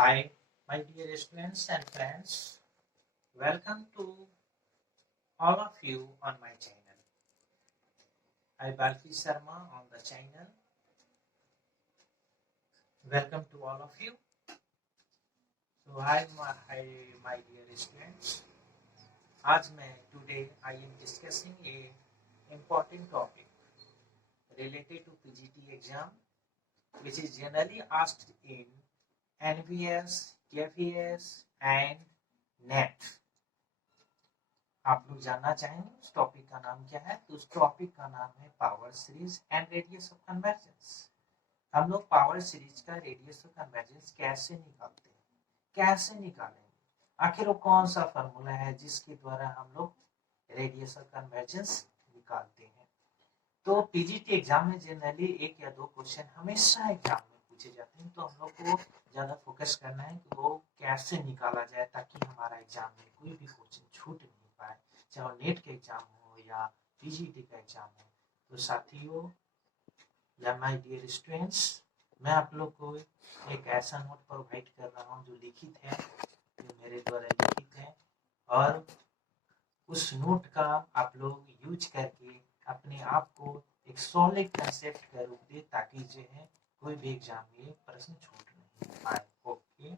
Hi, my dear students and friends. Welcome to all of you on my channel. I Balki Sharma on the channel. Welcome to all of you. So hi my dear students. Today I am discussing a important topic related to PGT exam, which is generally asked in NVS, KVS and NET. आप लोग जानना चाहेंगे उस topic का नाम क्या है? तो उस टॉपिक का नाम है power series and radius of convergence. हम लोग पावर सीरीज का रेडियस ऑफ कन्वर्जेंस कैसे निकालते हैं, कैसे निकालेंगे, आखिर वो कौन सा फॉर्मूला है जिसके द्वारा हम लोग रेडियस ऑफ कन्वर्जेंस निकालते हैं। तो पीजीटी एग्जाम में जनरली एक या दो क्वेश्चन हमेशा एग्जाम में पूछे जाते हैं, तो हम लोग को ज्यादा फोकस करना है कि वो कैसे निकाला जाए ताकि हमारा एग्जाम में कोई भी क्वेश्चन छूट नहीं पाए, चाहे नेट का एग्जाम हो या पीजीटी का एग्जाम हो। तो साथियों या माय डियर स्टूडेंट्स, मैं आप लोग को एक ऐसा नोट प्रोवाइड कर रहा हूँ जो लिखित है, जो मेरे द्वारा लिखित है, और उस नोट का आप लोग यूज करके अपने आप को एक सॉलिड कंसेप्ट का रूप दे ताकि जो है कोई भी एग्जाम में प्रश्न छूट नहीं पाए। Okay,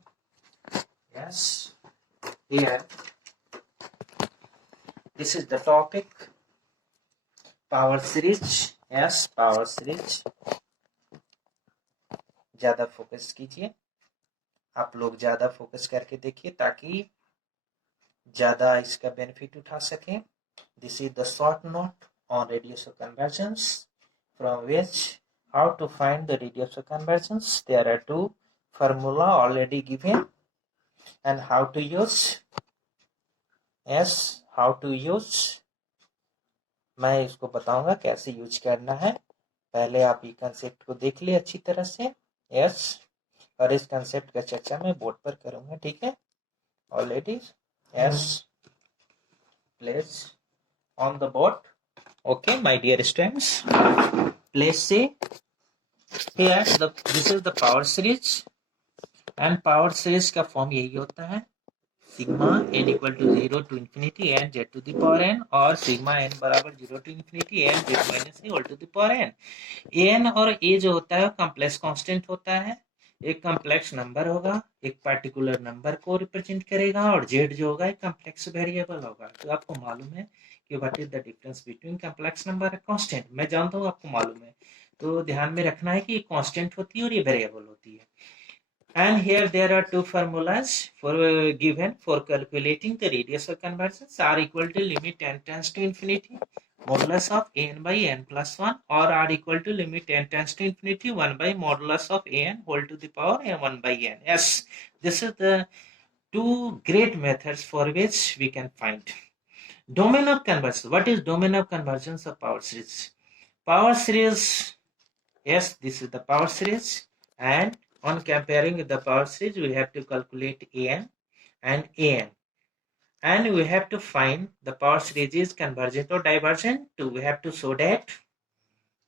yes, here this is the topic power series. yes, power series ज्यादा फोकस कीजिए, आप लोग ज्यादा फोकस करके देखिए ताकि ज्यादा इसका बेनिफिट उठा सकें। This is the short note on radius of convergence, from which how to find the radius of convergence. There are two formula already given and how to use. yes, how to use मैं इसको बताऊंगा कैसे use करना है। पहले आप ये concept को देख लिए अच्छी तरह से। यस, और इस कंसेप्ट का चर्चा मैं बोर्ड पर करूंगा, ठीक है already. Yes, place on the board. Okay my dear students, place से here this is the power series, and power series का फॉर्म यही होता है sigma n equal to 0 to infinity n z to the power n, और sigma n बराबर 0 to infinity n z minus a whole to the power n। an और a जो होता है कॉम्प्लेक्स कांस्टेंट होता है, एक कॉम्प्लेक्स नंबर होगा, एक पर्टिकुलर नंबर को रिप्रेजेंट करेगा, और z जो होगा एक कॉम्प्लेक्स वेरिएबल होगा। तो आपको मालूम है कि what is the difference between complex number और कांस्टेंट। मैं जानता हूँ आपको मालूम है, तो ध्यान में रखना है कि ये कांस्टेंट होती है और ये वेरिएबल होती है। And here there are two formulas for given for calculating the radius of convergence. R equal to limit n tends to infinity modulus of an by n plus 1, or R equal to limit n tends to infinity 1 by modulus of an whole to the power n1 by n. Yes, this is the two great methods for which we can find domain of convergence. What is domain of convergence of power series? Power series, yes, this is the power series, and on comparing the power series, we have to calculate an and an, and we have to find the power series is convergent or divergent. We have to show that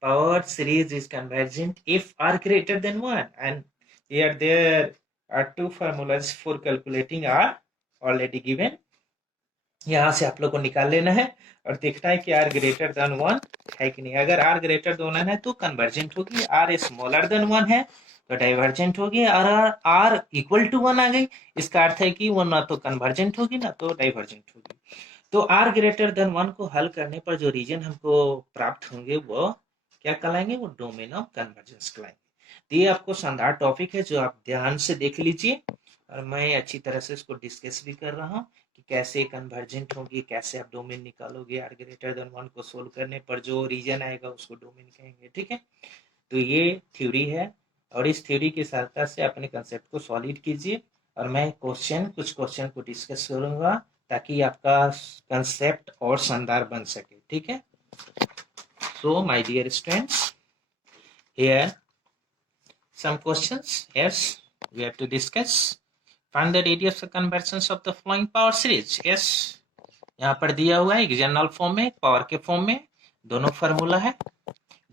power series is convergent if r greater than 1, and here there are two formulas for calculating r already given. यहाँ से आप लोग को निकाल लेना है और देखना है कि r ग्रेटर देन 1 है कि नहीं। अगर r ग्रेटर देन 1 है तो कन्वर्जेंट होगी, r स्मॉलर देन 1 है तो डाइवर्जेंट होगी, और r इक्वल टू 1 आ गई, इसका अर्थ है कि वो ना तो कन्वर्जेंट होगी ना तो डाइवर्जेंट होगी। तो r ग्रेटर देन 1 को हल करने पर जो रीजन हमको प्राप्त होंगे वो क्या कहलाएंगे, वो डोमेन ऑफ कन्वर्जेंस कहलाएंगे। तो ये आपको शानदार टॉपिक है जो आप ध्यान से देख लीजिए, और मैं अच्छी तरह से इसको डिस्कस भी कर रहा हूँ कि कैसे कन्वर्जेंट होगी, कैसे आप डोमेन निकालोगे। r ग्रेटर देन 1 को सोल्व करने पर जो रीजन आएगा उसको डोमेन कहेंगे, ठीक है। तो ये थ्योरी है, और इस थ्योरी की सहायता से अपने कंसेप्ट को सॉलिड कीजिए, और मैं कुछ क्वेश्चन को डिस्कस करूंगा ताकि आपका कंसेप्ट और शानदार बन सके, ठीक है। So my dear students, here some questions. Yes, we have to discuss. Find the radius of convergence of the following power series. Yes, यहाँ पर दिया हुआ है एक जनरल फॉर्म में, पावर के फॉर्म में, दोनों फार्मूला है।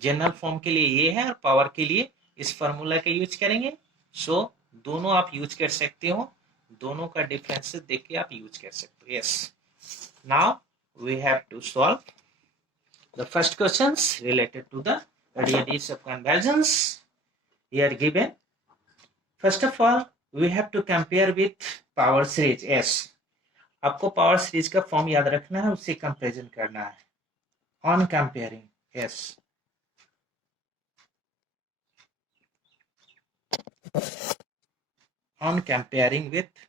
जनरल फॉर्म के लिए ये है और पावर के लिए इस फार्मूला का यूज करेंगे। सो दोनों आप यूज कर सकते हो, दोनों का डिफरेंस देख के आप यूज कर सकते हो. Yes, now we have to solve the first questions related to the radius of convergence here given. First of all, we have to compare with power series S. आपको पावर सीरीज का form याद रखना है, उससे comparison करना है. On comparing S, on comparing with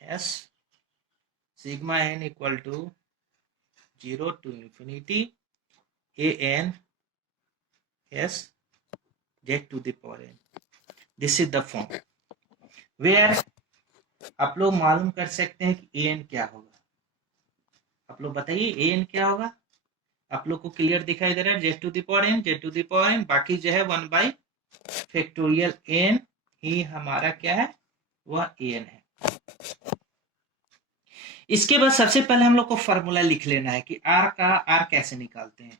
S, sigma n equal to 0 to infinity an S z to the power n. This is the form where आप लोग मालूम कर सकते हैं कि an क्या होगा. आप लोग बताइए an क्या होगा. आप लोग को क्लियर दिखाई दे रहा है, z to the power n, z to the power n, बाकी जो है 1 by फैक्टोरियल n ही हमारा क्या है, वह an है. इसके बाद सबसे पहले हम लोग को फॉर्मूला लिख लेना है कि r कैसे निकालते हैं.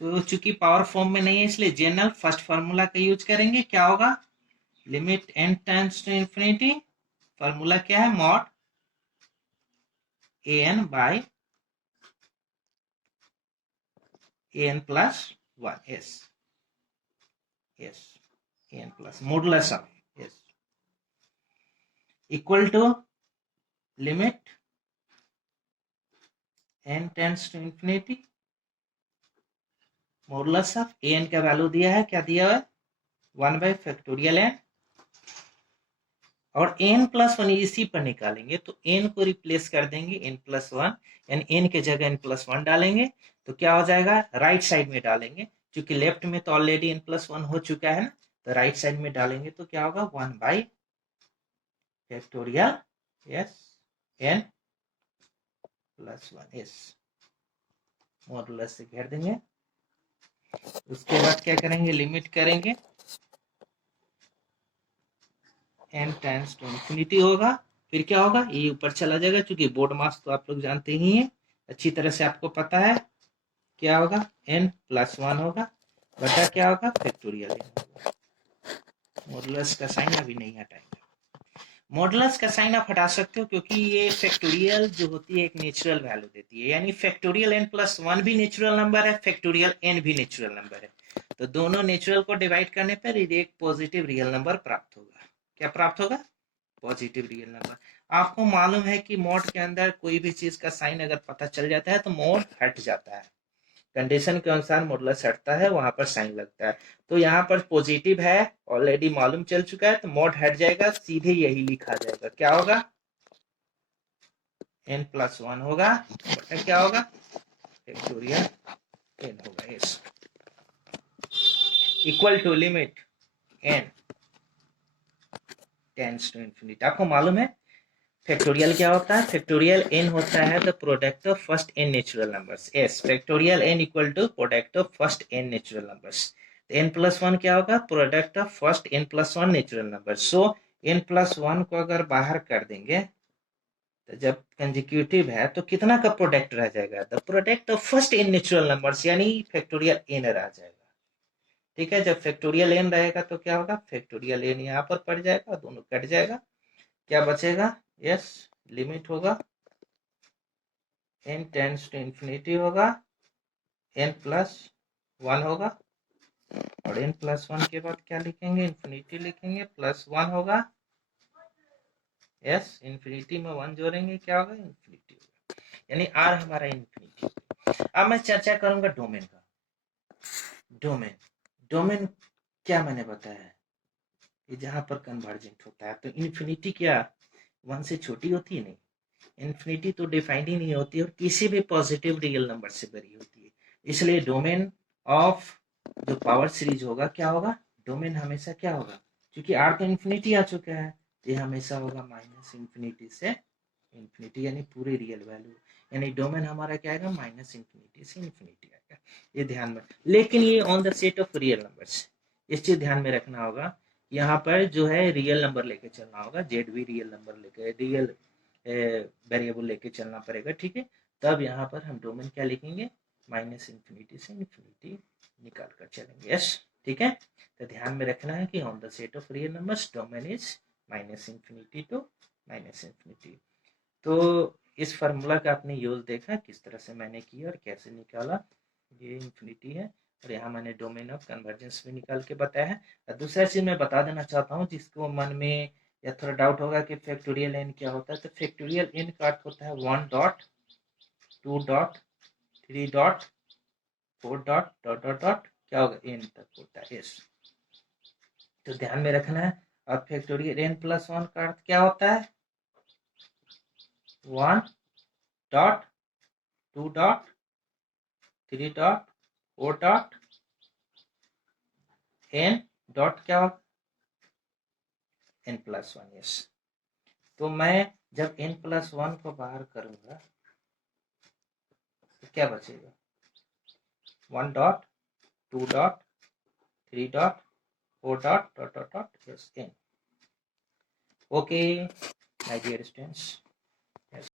तो चूंकि पावर फॉर्म में नहीं है इसलिए जनरल फर्स्ट फॉर्मूला का यूज करेंगे. क्या होगा, limit n tends to infinity, formula क्या है, mod an by an plus 1 s, yes, an plus modulus of s equal to limit n tends to infinity, modulus of an का value दिया है, क्या दिया है, 1 बाय फैक्टोरियल n, और n plus 1 इसी पर निकालेंगे. तो n को रिप्लेस कर देंगे n प्लस 1, यानी n के जगह n प्लस 1 डालेंगे. तो क्या हो जाएगा, राइट साइड में डालेंगे, क्योंकि लेफ्ट में तो ऑलरेडी n प्लस 1 हो चुका है ना. तो राइट साइड में डालेंगे तो क्या होगा, 1 by factorial yes n plus 1 s, modulus से घेर देंगे. उसके बाद क्या करेंगे, लिमिट करेंगे, n टेंड्स टू इंफिनिटी होगा. फिर क्या होगा, ये ऊपर चला जाएगा, क्योंकि बोर्ड मास तो आप लोग जानते ही हैं, अच्छी तरह से आपको पता है. क्या होगा, n प्लस 1 होगा, बटा क्या होगा, फैक्टोरियल n होगा. मॉडुलस का साइन अभी नहीं हटाएंगे. मॉडुलस का साइन आप हटा सकते हो, क्योंकि ये फैक्टोरियल जो होती है एक नेचुरल वैल्यू देती है, यानी फैक्टोरियल n प्लस 1 भी नेचुरल नंबर है, फैक्टोरियल n भी नेचुरल नंबर है. तो दोनों नेचुरल को डिवाइड करने पर एक पॉजिटिव रियल नंबर प्राप्त होगा. क्या प्राप्त होगा, पॉजिटिव रियल नंबर. आपको मालूम है कि मॉड के अंदर कोई भी चीज का साइन अगर पता चल जाता है तो मॉड हट जाता है, कंडीशन के अनुसार मॉडुलस हटता है, वहां पर साइन लगता है. तो यहाँ पर पॉजिटिव है, ऑलरेडी मालूम चल चुका है, तो मॉड हट जाएगा, सीधे यही लिखा जाएगा. क्या होगा, n प्लस 1 होगा, बटा क्या होगा, फैक्टोरियल n होगा, yes, equal to limit n tends to infinity. आपको मालूम है फैक्टोरियल क्या होता है, फैक्टोरियल n होता है the product of first n natural numbers. Yes, factorial n equal to product of first n natural numbers. n plus 1 क्या होगा, product of first n plus 1 natural number. So n plus 1 को अगर बाहर कर देंगे तो जब कंजिक्यूटिव है तो कितना का प्रोडक्ट रह जाएगा, the product of first n natural numbers, यानी फैक्टोरियल n रह जाएगा. ठीक है, जब फैक्टोरियल n रहेगा तो क्या होगा, फैक्टोरियल n यहाँ पर पड़ जाएगा, दोनों कट जाएगा, क्या बचेगा, यस, लिमिट होगा n टेंड्स टू इंफिनिटी होगा, n प्लस 1 होगा, और n प्लस 1 के बाद क्या लिखेंगे, इंफिनिटी लिखेंगे, प्लस 1 होगा, यस, इंफिनिटी में 1 जोड़ेंगे, क्या होगा, इंफिनिटी होगा, यानी r हमारा इंफिनिटी. अब मैं चर्चा करूंगा डोमेन का. डोमेन, डोमेन क्या मैंने बताया, ये जहां पर कन्वर्जेंट होता है, तो इंफिनिटी क्या 1 से छोटी होती है, नहीं, इन्फिनिटी तो डिफाइंड ही नहीं होती और किसी भी पॉजिटिव रियल नंबर से बड़ी होती है. इसलिए डोमेन ऑफ जो पावर सीरीज होगा क्या होगा, डोमेन हमेशा क्या होगा, क्योंकि आर तो इन्फिनिटी आ चुका है, ये हमेशा होगा माइनस इन्फिनिटी से इन्फिनिटी, यानी पूरी रियल वैल्यू, यानी डोमेन हमारा क्या आएगा, माइनस इन्फिनिटी से इन्फिनिटी आएगा. ये ध्यान में, लेकिन ये on the set of real numbers, इस चीज ध्यान में रखना होगा. यहाँ पर जो है रियल नंबर लेके चलना होगा, जेड भी रियल नंबर लेके, रियल वेरिएबल लेके चलना पड़ेगा. ठीक है, तब यहाँ पर हम डोमेन क्या लिखेंगे, माइनस इन्फिनिटी से इन्फिनिटी निकाल कर चलेंगे. यस, ठीक है, तो ध्यान में रखना है कि on the set of real numbers domain is -minus infinity to -minus infinity. तो इस फार्मूला का आपने यूज देखा किस तरह से मैंने किया और कैसे निकाला। ये इंफिनिटी है और यहाँ मैंने डोमेन ऑफ कन्वर्जेंस भी निकाल के बताया है। और दूसरा चीज मैं बता देना चाहता हूँ जिसको मन में या थोड़ा डाउट होगा कि फैक्टोरियल एन क्या होता है, तो फैक्टोरियल एन का अर्थ होता है 1 dot 2 dot 3 dot 4 dot dot dot dot क्या होगा एन तक होता है एस। तो ध्यान में रखना है। और फैक्टोरियल एन प्लस 1 का अर्थ क्या होता है 1 dot 2 dot 3 dot 4 dot n dot क्या होगा n+1। यस, तो मैं जब n+1 को बाहर करूंगा तो क्या बचेगा 1 dot 2 dot 3 dot 4 dot dot dot dot yes n। Okay my dear students.